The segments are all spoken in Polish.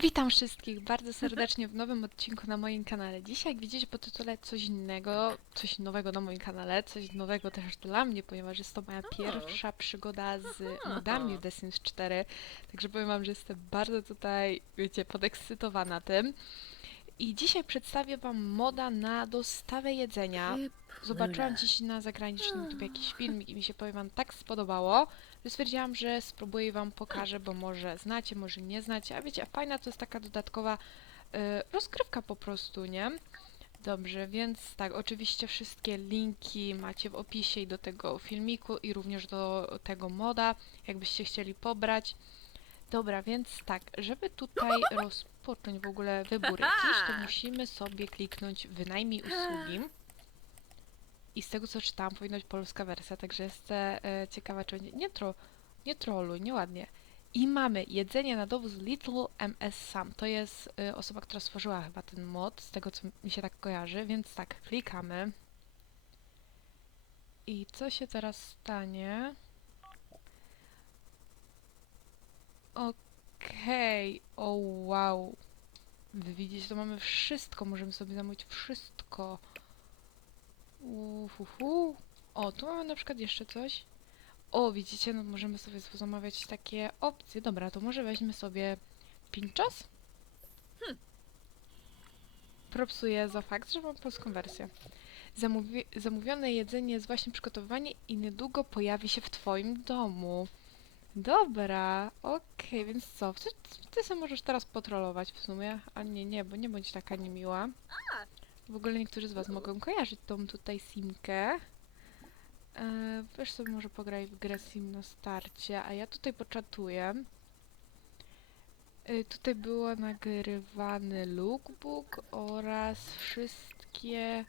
Witam wszystkich bardzo serdecznie w nowym odcinku na moim kanale. Dzisiaj, jak widzicie po tytule coś innego, coś nowego na moim kanale, coś nowego też dla mnie, ponieważ jest to moja pierwsza przygoda z modami w The Sims 4. Także powiem wam, że jestem bardzo tutaj, wiecie, podekscytowana tym. I dzisiaj przedstawię wam moda na dostawę jedzenia. Zobaczyłam dziś na zagranicznym YouTube jakiś filmik i mi się, powiem wam, tak spodobało, że stwierdziłam, że spróbuję wam pokażę, bo może znacie, może nie znacie, a wiecie, fajna to jest taka dodatkowa y, rozgrywka po prostu, nie? Dobrze, więc tak, oczywiście wszystkie linki macie w opisie i do tego filmiku i również do tego moda, jakbyście chcieli pobrać. Dobra, więc tak, żeby tutaj rozpocząć w ogóle wybór jakiś, to musimy sobie kliknąć wynajmij usługi. I z tego co czytałam, powinna być polska wersja, także jestem e, ciekawa, czy będzie. Nie, tro, nie troluj, nieładnie. I mamy jedzenie na dowóz Little MS Sam. To jest e, osoba, która stworzyła chyba ten mod, z tego co mi się tak kojarzy, więc tak, klikamy. I co się teraz stanie? Okej, o wow. Wy widzicie, to mamy wszystko, możemy sobie zamówić wszystko. Uhuhu. O, tu mamy na przykład jeszcze coś. O, widzicie, no możemy sobie zamawiać takie opcje. Dobra, to może weźmy sobie Pinchos. Propsuję za fakt, że mam polską wersję. Zamówi zamówione jedzenie jest właśnie przygotowywanie i niedługo pojawi się w twoim domu. Dobra, okej, więc co? Ty, ty sobie możesz teraz potrolować w sumie. A nie, nie, bo nie bądź taka niemiła. W ogóle niektórzy z Was mogą kojarzyć tą tutaj simkę. Eee, wiesz sobie, może pograj w grę sim na starcie, a ja tutaj poczatuję. Eee, tutaj było nagrywany lookbook oraz wszystkie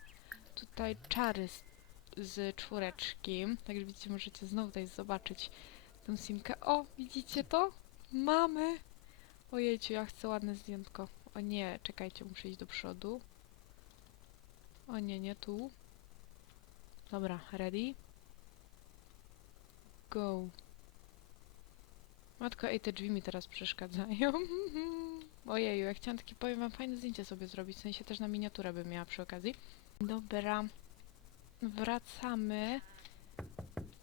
tutaj czary z, z czwóreczki. Także widzicie, możecie znowu tutaj zobaczyć tę simkę. O, widzicie to? Mamy! Ojejciu, ja chcę ładne zdjętko. O nie, czekajcie, muszę iść do przodu. O nie, nie tu. Dobra, ready? Go. Matko, ej, te drzwi mi teraz przeszkadzają. Ojeju, ja chciałam takie, powiem wam, fajne zdjęcie sobie zrobić, w sensie też na miniaturę bym miała przy okazji. Dobra. Wracamy.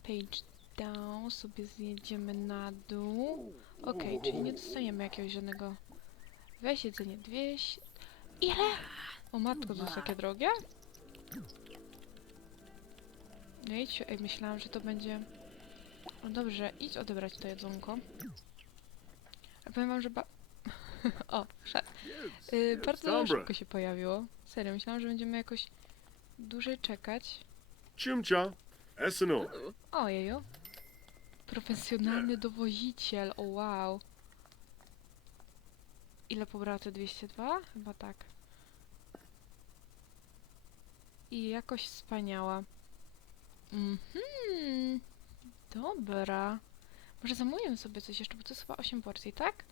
Page down, sobie zjedziemy na dół. Okej, czyli nie dostaniemy jakiegoś żadnego... Weź jedzenie 200... Ile? O matko, to jest takie drogie? Idź, ej, myślałam, że to będzie... No dobrze, idź odebrać to jedzonko. A powiem wam, że ba... o, szedł. Y, bardzo szybko się pojawiło. Serio, myślałam, że będziemy jakoś dłużej czekać. Chimcha, Esano. Ojeju. Profesjonalny dowoziciel, o wow. Ile pobrała te 202? Chyba tak. I jakoś wspaniała. Mhm. Dobra. Może zamówię sobie coś jeszcze, bo to jest chyba 8 porcji, tak?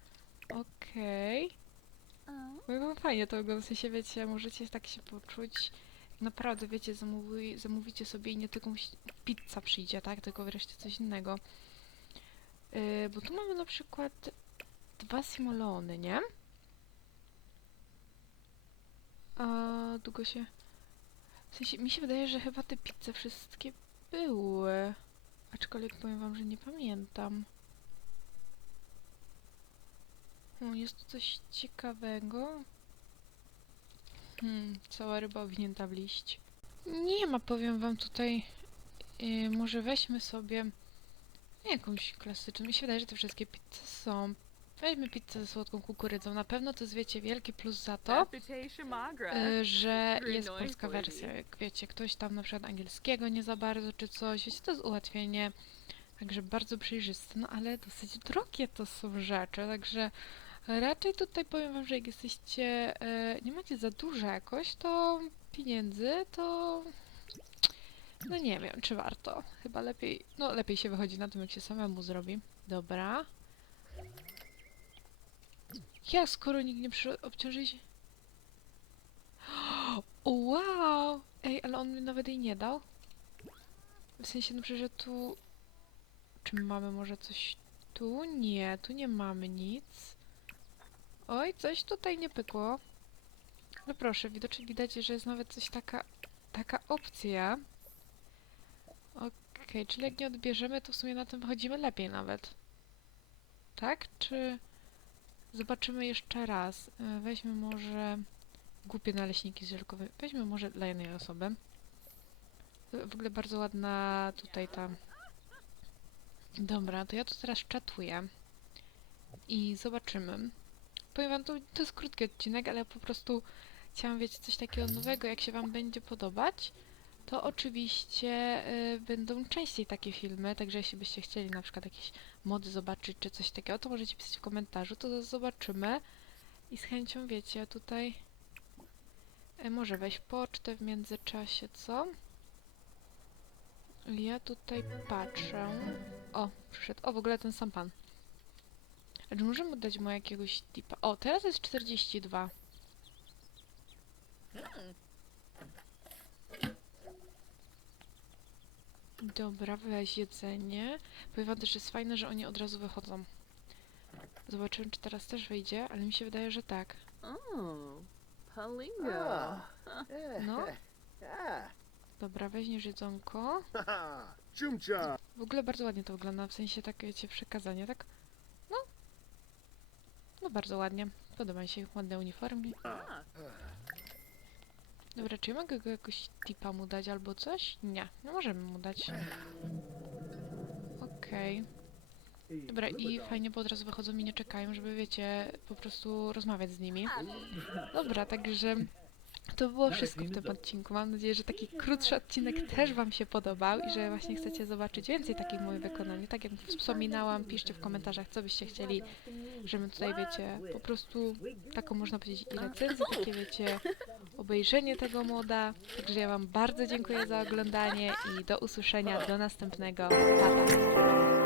Okej. Okay. No fajnie to wygląda, w sensie wiecie, możecie tak się poczuć. Naprawdę, wiecie, zamówi, zamówicie sobie i nie tylko pizza przyjdzie, tak? Tylko wreszcie coś innego. Yy, bo tu mamy na przykład dwa simolony, nie? A długo się... W sensie, mi się wydaje, że chyba te pizze wszystkie były. Aczkolwiek powiem wam, że nie pamiętam. Jest tu coś ciekawego. Hmm, cała ryba owinięta w liść. Nie ma, powiem wam tutaj. Yy, może weźmy sobie jakąś klasyczną. Mi się wydaje, że te wszystkie pizze są. Weźmy pizzę ze słodką kukurydzą. Na pewno to jest, wiecie, wielki plus za to, yy, że jest polska wersja. Jak wiecie, ktoś tam na przykład angielskiego nie za bardzo, czy coś. Wiecie, to jest ułatwienie. Także bardzo przejrzyste, no ale dosyć drogie to są rzeczy, także raczej tutaj powiem wam, że jak jesteście, e, nie macie za dużo jakoś, to pieniędzy, to no nie wiem, czy warto. Chyba lepiej, no lepiej się wychodzi na tym, jak się samemu zrobi. Dobra. Ja, skoro nikt nie przyszedł. O, wow! Ej, ale on mi nawet jej nie dał. W sensie, no że tu... Czy my mamy może coś tu? Nie, tu nie mamy nic. Oj, coś tutaj nie pykło. No proszę, widocznie widać, że jest nawet coś taka, taka opcja. Okej, czyli jak nie odbierzemy, to w sumie na tym wychodzimy lepiej nawet. Tak? Czy zobaczymy jeszcze raz? E, Weźmy może głupie naleśniki z żelkowymi. Weźmy może dla jednej osoby. W ogóle bardzo ładna tutaj ta... Dobra, to ja tu teraz czatuję. I zobaczymy. Powiem wam, to, to jest krótki odcinek, ale po prostu chciałam wiedzieć coś takiego nowego, jak się wam będzie podobać. To oczywiście y, będą częściej takie filmy, także jeśli byście chcieli na przykład jakieś mody zobaczyć, czy coś takiego, to możecie pisać w komentarzu, to zobaczymy. I z chęcią, wiecie, tutaj y, może weź pocztę w międzyczasie, co? Ja tutaj patrzę. O, przyszedł. O, w ogóle ten sam pan. Czy możemy dać mu jakiegoś tipa? O, teraz jest 42. Dobra, weź jedzenie. Powiem wam też, jest fajne, że oni od razu wychodzą. Zobaczymy, czy teraz też wyjdzie, ale mi się wydaje, że tak. Oh, Palingo. No. Dobra, weźmiesz jedzonko. W ogóle bardzo ładnie to wygląda, w sensie tak, wiecie, przekazanie, tak? No. No bardzo ładnie. Podoba mi się, ładne uniformy. Dobra, czy ja mogę go jakoś tipa mu dać albo coś? Nie, nie możemy mu dać. Okej. Dobra, i fajnie, bo od razu wychodzą i nie czekają, żeby, wiecie, po prostu rozmawiać z nimi. Dobra, także to było wszystko w tym odcinku. Mam nadzieję, że taki krótszy odcinek też Wam się podobał i że właśnie chcecie zobaczyć więcej takich moich wykonań. Tak jak wspominałam, piszcie w komentarzach, co byście chcieli, żebym tutaj, wiecie, po prostu taką, można powiedzieć, recenzję, takie, wiecie, obejrzenie tego moda. Także ja Wam bardzo dziękuję za oglądanie i do usłyszenia do następnego. Pa, pa.